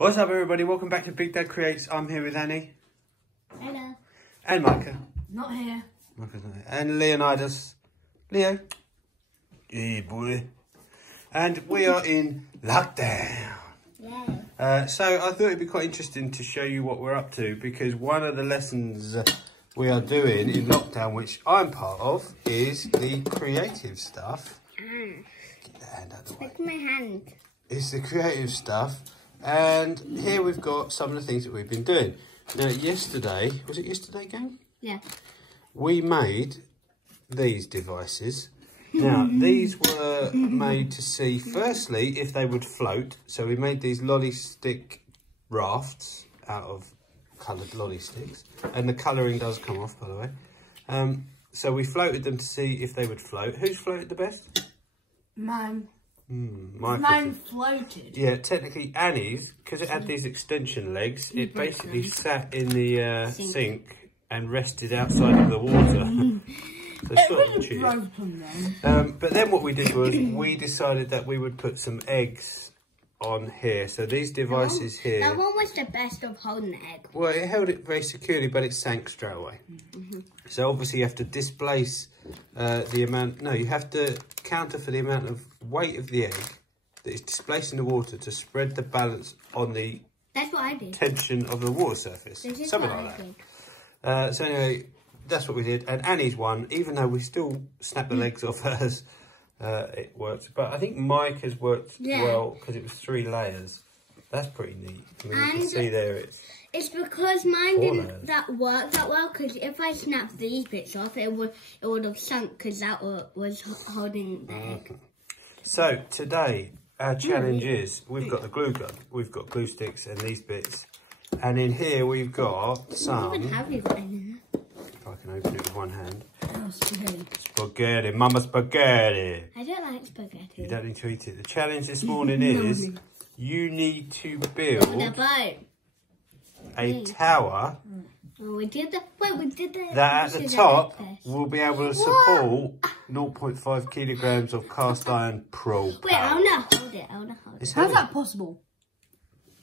What's up, everybody? Welcome back to Big Dad Creates. I'm here with Annie. Hello. And Micah. Not here. Micah's not here. And Leonidas. Leo. Hey, boy. And we are in lockdown. Yeah. So I thought it'd be quite interesting to show you what we're up to, because one of the lessons we are doing in lockdown, which I'm part of, is the creative stuff. Get the hand out of the way. Look at my hand. It's the creative stuff. And here we've got some of the things that we've been doing. Now, yesterday, was it yesterday, gang? Yeah. We made these devices. Now, these were made to see, firstly, if they would float. So we made these lolly stick rafts out of coloured lolly sticks. And the colouring does come off, by the way. So we floated them to see if they would float. Who's floated the best? Mine. Mine floated. Yeah, technically Annie's, because it had these extension legs, it basically sat in the sink and rested outside of the water. So It was broken then. but then what we did was we decided that we would put some eggs on here. So these devices here. That one was the best of holding the egg. Well, it held it very securely, but it sank straight away. So obviously you have to displace the amount. No, you have to counter for the amount of weight of the egg that is displacing the water to spread the balance on the That's what I did. tension of the water surface. This is Something what like I did. that. So anyway, that's what we did. And Annie's one, even though we still snapped the legs off hers, it worked. But I think Mike has worked well because it was 3 layers. That's pretty neat. I mean, you can see there It's because mine 4 didn't layers. work that well. Because if I snapped these bits off, it would have sunk because that was holding the egg. So today our challenge is we've got the glue gun, we've got glue sticks and these bits, and in here we've got some. Even have you got in If I can open it with one hand. there? Spaghetti, mama spaghetti. I don't like spaghetti. You don't need to eat it. The challenge this morning is you need to build The boat. a tower Oh, we did the. Wait, we did the. that at the top This. will be able to support 0.5 kilograms of cast iron pro Wait, I power. wanna hold it. I wanna hold it. It's How's heavy. that possible?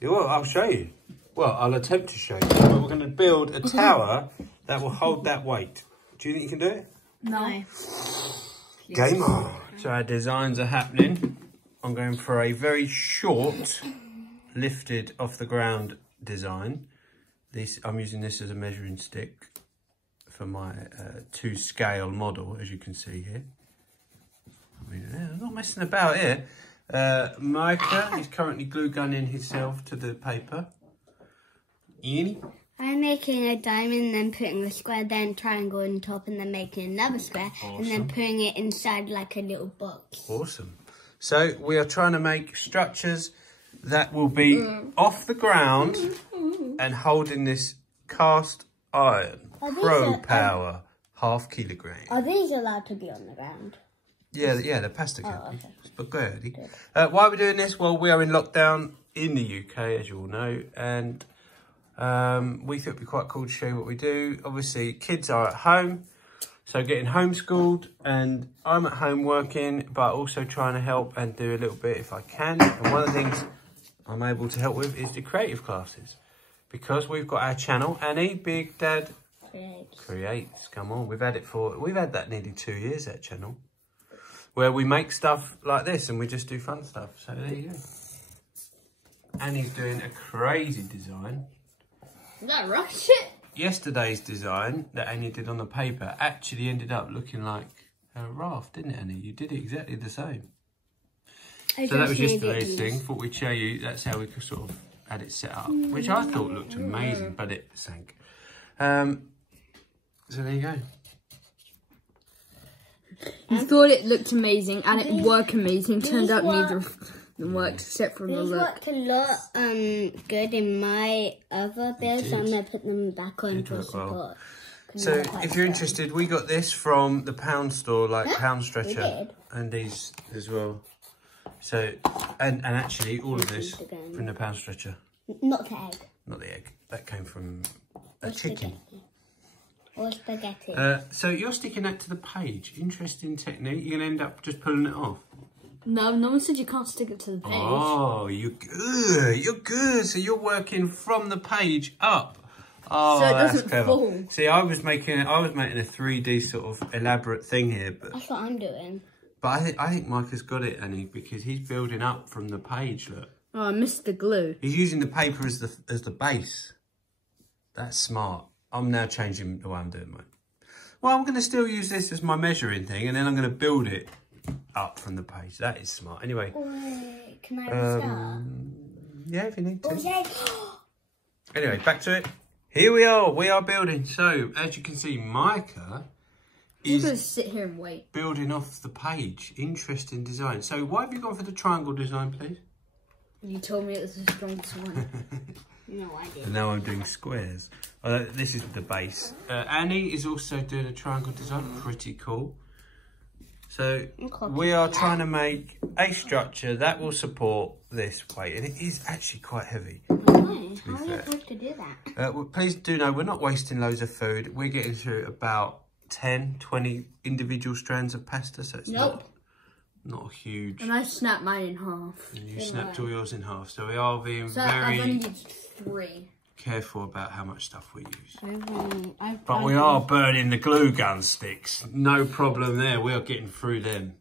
Yeah, well, I'll show you. Well, I'll attempt to show you. But we're going to build a tower that will hold that weight. Do you think you can do it? No. Game on. So our designs are happening. I'm going for a very short, lifted off the ground design. I'm using this as a measuring stick for my 2 scale model, as you can see here. I mean, I'm not messing about here. Micah is currently glue gunning himself to the paper. Annie? I'm making a diamond, then putting a square, then triangle on top, and then making another square, and then putting it inside like a little box. Awesome. So we are trying to make structures that will be off the ground and holding this cast iron pro power ½ kilogram. Are these allowed to be on the ground? Yeah, they're pasta can be. okay. Spaghetti. Why are we doing this? Well, we are in lockdown in the UK, as you all know, and we thought it'd be quite cool to show you what we do. Obviously, kids are at home, so getting homeschooled, and I'm at home working, but also trying to help and do a little bit if I can. And one of the things I'm able to help with is the creative classes, because we've got our channel, Annie, Big Dad Creates. Come on, we've had that nearly 2 years, that channel, where we make stuff like this and we just do fun stuff. So there you go. Annie's doing a crazy design. Is that rocket? Yesterday's design that Annie did on the paper actually ended up looking like a raft, didn't it, Annie? You did it exactly the same. So that was yesterday's thing. Thought we'd show you. That's how we could sort of had it set up, which I thought looked amazing, but it sank. So there you go. You thought it looked amazing and it worked amazing. Turned out neither of them worked except for the These look. worked a lot good in my other builds, so I'm going to put them back on for support. So if you're interested, we got this from the pound store, like Pound Stretcher, and these as well. So, and actually all of this from the Pound Stretcher. Not the egg. Not the egg. That came from a chicken. Or spaghetti. So you're sticking that to the page. Interesting technique. You're going to end up just pulling it off. No, no one said you can't stick it to the page. Oh, you're good. You're good. So you're working from the page up. Oh, so it that's doesn't clever. fall. See, I was making a 3D sort of elaborate thing here, but That's what I'm doing. I think Micah's got it, Annie, because he's building up from the page. Look, Oh, I missed the glue. he's using the paper as the base. That's smart. I'm now changing the way I'm doing mine. Well, I'm going to still use this as my measuring thing, and then I'm going to build it up from the page. That is smart. Anyway. Wait, can I restart? Yeah, if you need to. Okay. Anyway, back to it. Here we are. We are building. So, as you can see, Micah I'm is going to sit here and wait. building off the page. Interesting design. So, why have you gone for the triangle design, please? You told me it was the strongest one. No, I didn't. And now I'm doing squares. This is the base. Annie is also doing a triangle design. Pretty cool. So we are trying to make a structure that will support this weight. And it is actually quite heavy. How are you supposed to do that? Well, please do know we're not wasting loads of food. We're getting through about 10, 20 individual strands of pasta. So it's not a huge... And I snapped mine in half. And you snapped all yours in half. So we are being So I've only very used 3. careful about how much stuff we use. I've But we are burning the glue gun sticks. No problem there. We are getting through them.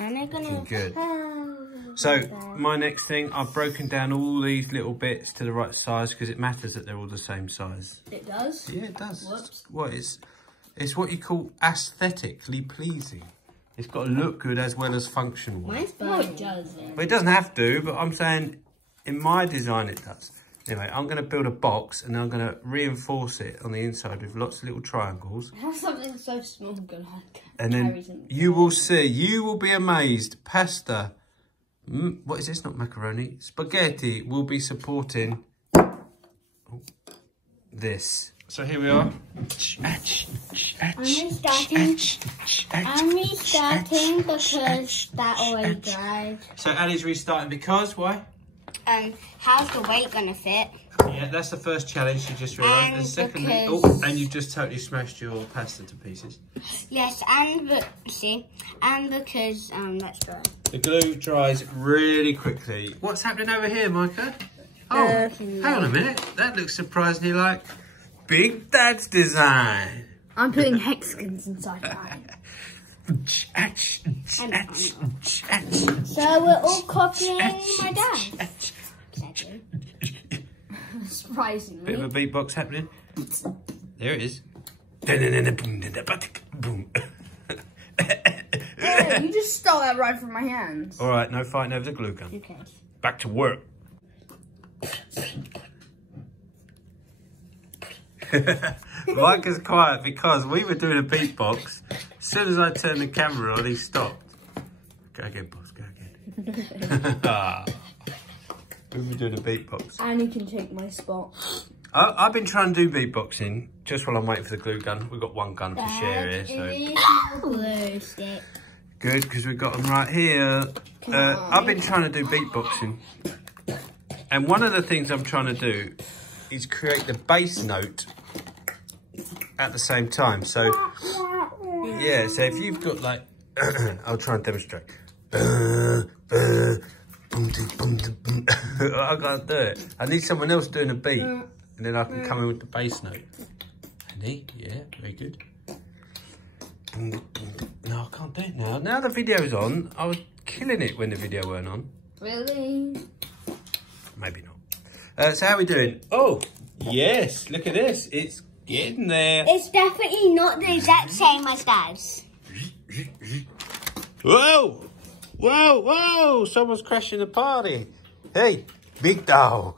And they're gonna... Good. So my next thing, I've broken down all these little bits to the right size because it matters that they're all the same size. It does? Yeah, it does. Whoops. What it's what you call aesthetically pleasing. It's got to look good as well as functional. Mine's No, it burning. doesn't. But it doesn't have to, but I'm saying in my design it does. Anyway, I'm going to build a box and I'm going to reinforce it on the inside with lots of little triangles. How something so small gonna And then you will see, you will be amazed, pasta, what is this, not macaroni, spaghetti will be supporting this. So here we are. I'm restarting because that already dried. So Annie's restarting because, why? How's the weight gonna fit? Yeah, that's the first challenge you just realised. And secondly, because- and you've just totally smashed your pasta to pieces. Yes, and because let's go. The glue dries really quickly. What's happening over here, Micah? Oh, hang on a minute. That looks surprisingly like Big Dad's design. I'm putting hexagons inside mine. So we're all copying my dad. Exactly. Surprisingly. Bit of a beatbox happening. There it is. Boom. Hey, you just stole that right from my hands. All right, no fighting over the glue gun. Okay. Back to work. Micah's quiet because we were doing a beatbox. As soon as I turned the camera on, he stopped. Go again, boss, go again. We were doing a beatbox. Annie can take my spot. I've been trying to do beatboxing just while I'm waiting for the glue gun. We've got one gun to share here, so Glue stick. good because we've got them right here. I've been trying to do beatboxing, and one of the things I'm trying to do is create the bass note at the same time. So yeah, so if you've got like, I'll try and demonstrate. I can't do it. I need someone else doing a beat, and then I can come in with the bass note. Annie, yeah, very good. No, I can't do it now. Now the video's on. I was killing it when the video weren't on. Really? Maybe not. So how are we doing? Oh, yes, look at this. It's getting there. It's definitely not the exact same as dad's. Whoa! Whoa, whoa! Someone's crashing the party. Hey, big dog.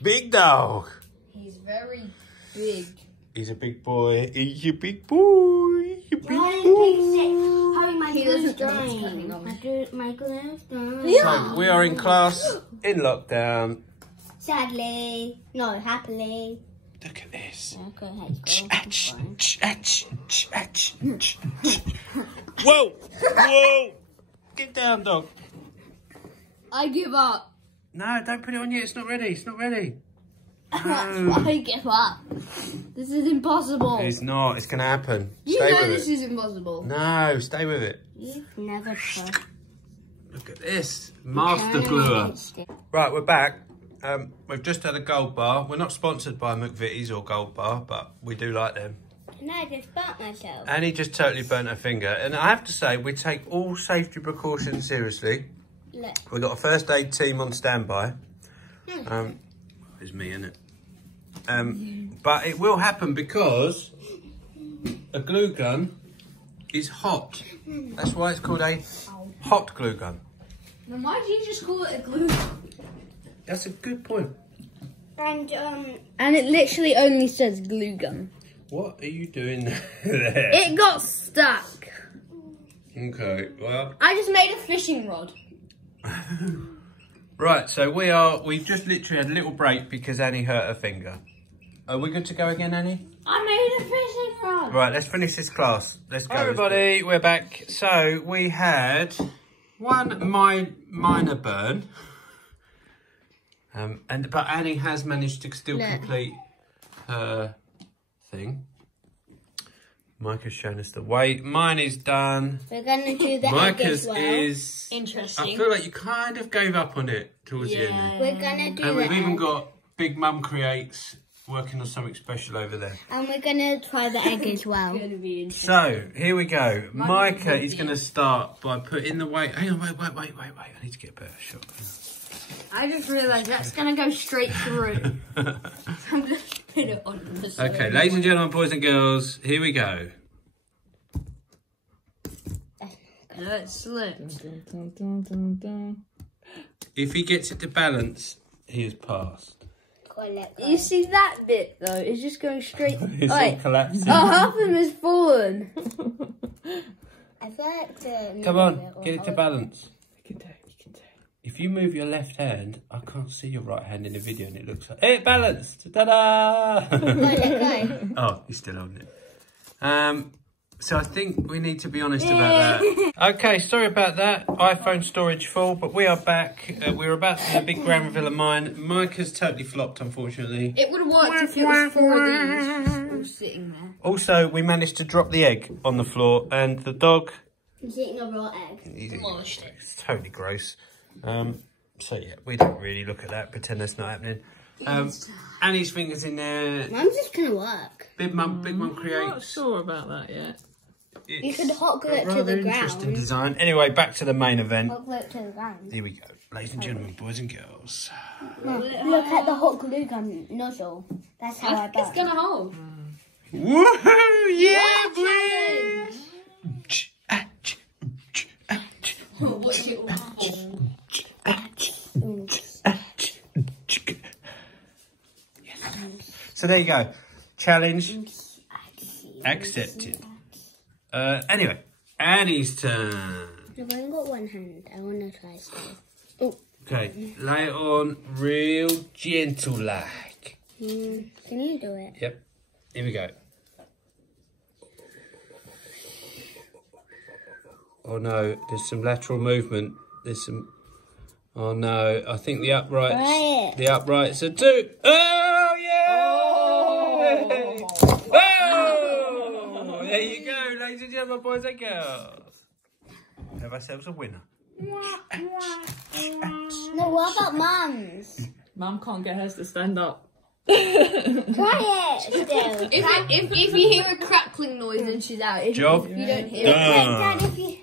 Big dog. He's very big. He's a big boy. He's a big boy. He's a big boy. My He glue's doesn't know what's coming drying. on. My glue's drying. Yeah. So we are in class, in lockdown. Sadly. No, happily. Look at this. Okay, let's go. Whoa! Whoa! Get down, dog. I give up. No, don't put it on yet. It's not ready. It's not ready. No. I give up. This is impossible. It's not. It's going to happen. You Stay know with this it. is impossible. No, stay with it. You've never tried. Look at this. Master gluer. Right, we're back. We've just had a Gold Bar. We're not sponsored by McVitie's or Gold Bar, but we do like them. And I just burnt myself. Annie just totally burnt her finger. And I have to say, we take all safety precautions seriously. Look. We've got a first aid team on standby. It's me, isn't it? But it will happen because a glue gun is hot. That's why it's called a hot glue gun. Then why do you just call it a glue gun? That's a good point. And it literally only says glue gun. What are you doing there? It got stuck. Okay, well. I just made a fishing rod. Right, so we just literally had a little break because Annie hurt her finger. Are we good to go again, Annie? I made a fishing rod. Right, let's finish this class. Let's go. Hi everybody, we're back. So we had one minor burn. But Annie has managed to still complete her thing. Micah's shown us the way. Mine is done. we're going to do the egg Micah's as well. is... Interesting. I feel like you kind of gave up on it towards the end. We're going to do And the we've even egg. got Big Mum Creates working on something special over there. And we're going to try the egg as well. So, here we go. Micah is going to start by putting the weight... Hang on, wait. I need to get a better shot. I just realised that's going to go straight through. I'm going to put it on the side. Okay, ladies and gentlemen, boys and girls, here we go. It slipped. If he gets it to balance, he has passed. You see that bit though? It's just going straight. It's all collapsing. Half of him has fallen. I feel like the Come on, get it to balance. If you move your left hand, I can't see your right hand in the video and it looks like... It balanced! Ta-da! Oh, he's still on it. So I think we need to be honest about that. Okay, sorry about that. iPhone storage full, but we are back. We were about to do a big grand reveal of mine. Micah's totally flopped, unfortunately. It would have worked if it was 4 of these all sitting there. Also, we managed to drop the egg on the floor and the dog... He's eating a raw egg. It's totally gross. So yeah, we don't really look at that, pretend that's not happening. Annie's fingers in there. Mine's just going to work. Big Mum Creates. I'm not sure about that yet. You could hot glue it to Rather the interesting ground. design. Anyway, back to the main event. Hot glue it to the ground. Here we go, ladies and gentlemen, boys and girls. Look at the hot glue gun nozzle. That's how I It's burn. going to hold. Woohoo! Yeah, boy! Watch it all fall. So there you go. Challenge accepted. Anyway, Annie's turn. I've only got one hand. I want to try stuff. Okay, lay it on real gentle like. Can you do it? Yep. Here we go. Oh no, there's some lateral movement. There's some... Oh no, I think the uprights... Try it. The uprights are too... Oh, yeah! Oh! There you go, ladies and gentlemen, boys and girls. We have ourselves a winner. No, what about Mum's? Mum can't get hers to stand up. Try it still. If you hear a crackling noise, then she's out. If Job you don't hear it. Dad, if you